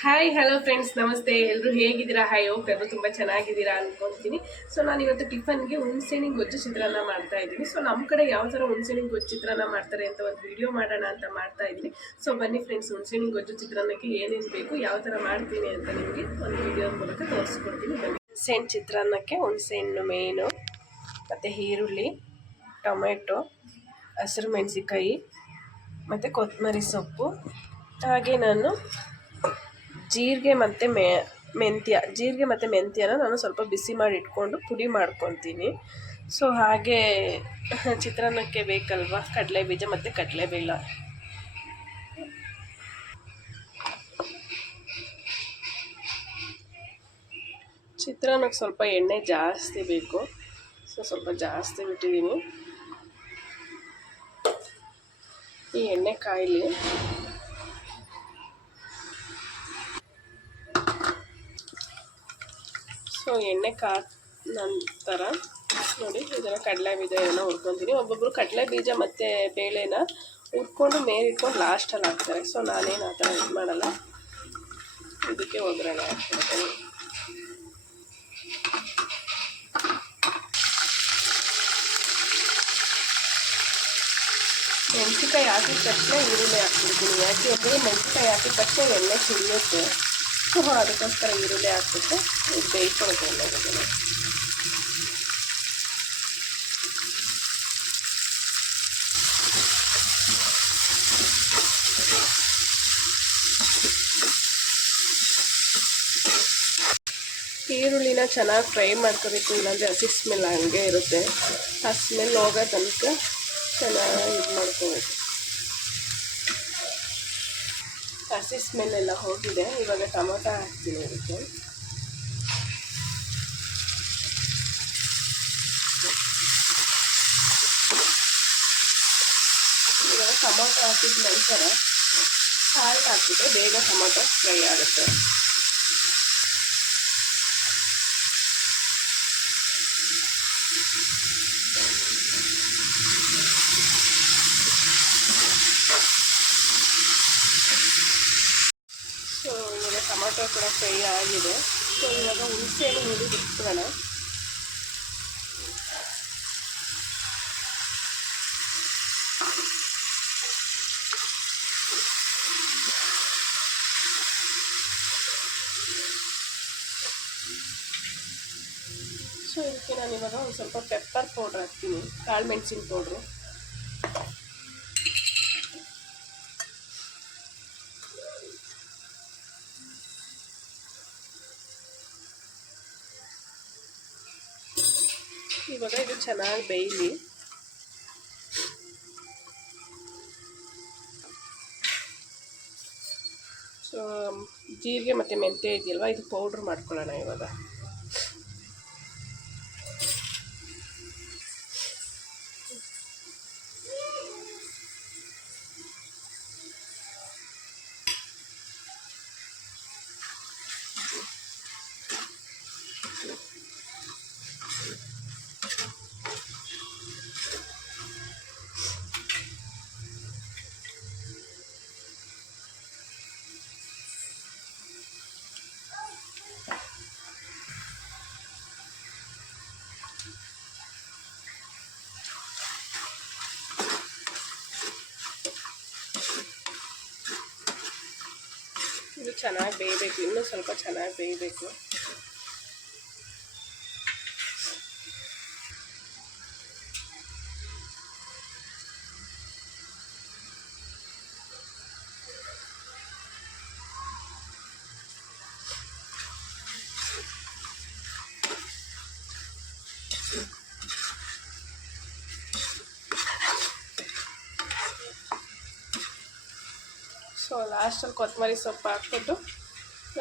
Hi hello friends ನಮಸ್ತೆ. ಎಲ್ಲರೂ ಹೇಗಿದ್ದೀರಾ? ಹಾಯ್ ಓಕೆ ಎಲ್ಲರೂ ತುಂಬ ಚೆನ್ನಾಗಿದ್ದೀರಾ ಅನ್ಕೊಂತೀನಿ. ಸೊ ನಾನು ಇವತ್ತು ಟಿಫನ್ಗೆ ಹುಣಸೆಹಣ್ಣಿನ ಗೊಜ್ಜು ಚಿತ್ರಾನ್ನ ಮಾಡ್ತಾ ಇದ್ದೀನಿ. ಸೊ ನಮ್ಮ ಕಡೆ ಯಾವ ಥರ ಹುಣಸೆಹಣ್ಣಿನ ಗೊಜ್ಜು ಚಿತ್ರಾನ್ನ ಮಾಡ್ತಾರೆ ಅಂತ ಒಂದು ವಿಡಿಯೋ ಮಾಡೋಣ ಅಂತ ಮಾಡ್ತಾ ಇದ್ದೀನಿ. ಸೊ ಬನ್ನಿ ಫ್ರೆಂಡ್ಸ್ ಹುಣಸೆಹಣ್ಣಿನ ಗೊಜ್ಜು ಚಿತ್ರಾನ್ನಕ್ಕೆ ಏನೇನು ಬೇಕು, ಯಾವ ಥರ ಮಾಡ್ತೀನಿ ಅಂತ ನಿಮಗೆ ಒಂದು ವಿಡಿಯೋ ಮೂಲಕ ತೋರಿಸ್ಕೊಡ್ತೀನಿ. ಬನ್ನಿ. ಹುಣಸೆಹಣ್ಣು ಚಿತ್ರಾನ್ನಕ್ಕೆ ಹುಣಸೆಹಣ್ಣು ಮೇನು ಮತ್ತು ಈರುಳ್ಳಿ, ಟೊಮೆಟೊ, ಹಸಿರು ಮೆಣಸಿಕಾಯಿ ಮತ್ತು ಕೊತ್ತಂಬರಿ ಸೊಪ್ಪು. ಹಾಗೆ ನಾನು ಜೀರಿಗೆ ಮತ್ತು ಮೆ, ಮೆಂತ್ಯ, ಜೀರಿಗೆ ಮತ್ತು ಮೆಂತ್ಯನ ನಾನು ಸ್ವಲ್ಪ ಬಿಸಿ ಮಾಡಿ ಇಟ್ಕೊಂಡು ಪುಡಿ ಮಾಡ್ಕೊತೀನಿ. ಸೊ ಹಾಗೆ ಚಿತ್ರಾನ್ನಕ್ಕೆ ಬೇಕಲ್ವ? ಕಡಲೆ ಬೀಜ ಮತ್ತು ಕಡಲೆಬೇಳೆ ಚಿತ್ರಾನ್ನಕ್ಕೆ ಸ್ವಲ್ಪ ಎಣ್ಣೆ ಜಾಸ್ತಿ ಬೇಕು. ಸೊ ಸ್ವಲ್ಪ ಜಾಸ್ತಿ ಬಿಟ್ಟಿದ್ದೀನಿ. ಈ ಎಣ್ಣೆ ಕಾಯಿಲಿ. ಸೊ ಎಣ್ಣೆ ಕಾ ನಂತರ ನೋಡಿ ಇದನ್ನು ಕಡಲೆ ಬೀಜ ಏನೋ ಹುರ್ಕೊತೀನಿ. ಒಬ್ಬೊಬ್ಬರು ಕಡಲೆ ಬೀಜ ಮತ್ತು ಬೇಳೆನ ಹುರ್ಕೊಂಡು ಮೇಲಿಟ್ಕೊಂಡು ಲಾಸ್ಟಲ್ಲಿ ಹಾಕ್ತಾರೆ. ಸೊ ನಾನೇನು ಆ ಥರ ಇದು ಮಾಡಲ್ಲ. ಇದಕ್ಕೆ ಒಗ್ಗರಣೆ ಹಾಕ್ಬಿಡ್ತೀನಿ. ಮೆಣಸಿನ್ಕಾಯಿ ಹಾಕಿದ ತಕ್ಷಣ ಈರುಳ್ಳಿ ಹಾಕ್ಬಿಡ್ತೀನಿ. ಯಾಕೆ ಅಂದರೆ ಮೆಣಸಿನ್ಕಾಯಿ ಹಾಕಿದ ತಕ್ಷಣ ಎಣ್ಣೆ ಸಿಡಿಯುತ್ತೆ ಸೊ ಅದಕ್ಕೋಸ್ಕರ ಈರುಳ್ಳಿ ಹಾಕ್ಬಿಟ್ಟು ಇದು ಬೇಯ್ಕೊಳುತ್ತೆ ಎಣ್ಣೆಗೆ ಈರುಳ್ಳಿನ ಚೆನ್ನಾಗಿ ಫ್ರೈ ಮಾಡ್ಕೋಬೇಕು, ಇಲ್ಲಾಂದರೆ ಹಸಿ ಸ್ಮೆಲ್ ಹಂಗೆ ಇರುತ್ತೆ. ಆ ಸ್ಮೆಲ್ ಹೋಗೋ ತನಕ ಚೆನ್ನಾಗಿ ಇದು ಮಾಡ್ಕೋಬೇಕು. ಹಸಿ ಸ್ಮೆಲ್ ಎಲ್ಲ ಹೋಗಿದೆ ಇವಾಗ ಟೊಮೊಟೊ ಹಾಕ್ತೀನಿ ಅದಕ್ಕೆ ಇವಾಗ ಟೊಮೊಟೊ ಹಾಕಿದ ನಂತರ ಸಾಲ್ಟ್ ಹಾಕಿದ್ರೆ ಬೇಗ ಟೊಮೊಟೊ ಫ್ರೈ ಆಗುತ್ತೆ ಟೊಮೊಟೊ ಕೂಡ ಫ್ರೈ ಆಗಿದೆ. ಸೊ ಇವಾಗ ಹುಣಸೆ ಹಣ್ಣು ಬಿಟ್ಬಿಡೋಣ. ಸೊ ಇದಕ್ಕೆ ನಾನು ಇವಾಗ ಒಂದು ಸ್ವಲ್ಪ ಪೆಪ್ಪರ್ ಪೌಡ್ರ್ ಹಾಕ್ತೀನಿ. ಕಾಳು ಮೆಣಸಿನ ಪೌಡ್ರು ಇವಾಗ ಇದು ಚೆನ್ನಾಗಿ ಬೇಯಲಿ. ಸೊ ಜೀರಿಗೆ ಮತ್ತು ಮೆಂತ್ಯ ಇದೆಯಲ್ವ? ಇದು ಪೌಡ್ರ್ ಮಾಡ್ಕೊಳ್ಳೋಣ ಇವಾಗ. ಚೆನ್ನಾಗಿ ಬೇಯಬೇಕು ಇನ್ನೂ ಸ್ವಲ್ಪ ಚೆನ್ನಾಗಿ ಬೇಯಬೇಕು. ಲಾಸ್ಟಲ್ಲಿ ಕೊತ್ತಂಬರಿ ಸೊಪ್ಪು ಹಾಕ್ಬಿಟ್ಟು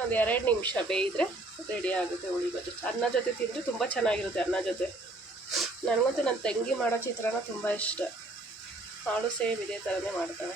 ಒಂದು ಎರಡು ನಿಮಿಷ ಬೇಯಿದ್ರೆ ರೆಡಿ ಆಗುತ್ತೆ ಉಳಿಬೋದು ಅನ್ನ ಜೊತೆ ತಿಂದರೆ ತುಂಬ ಚೆನ್ನಾಗಿರುತ್ತೆ ಅನ್ನ ಜೊತೆ. ನನಗಂತೂ ನನ್ನ ತಂಗಿ ಮಾಡೋ ಚಿತ್ರಾನ್ನ ತುಂಬ ಇಷ್ಟ. ಅವಳು ಸೇಮ್ ಇದೇ ಥರನೇ ಮಾಡ್ತಾಳೆ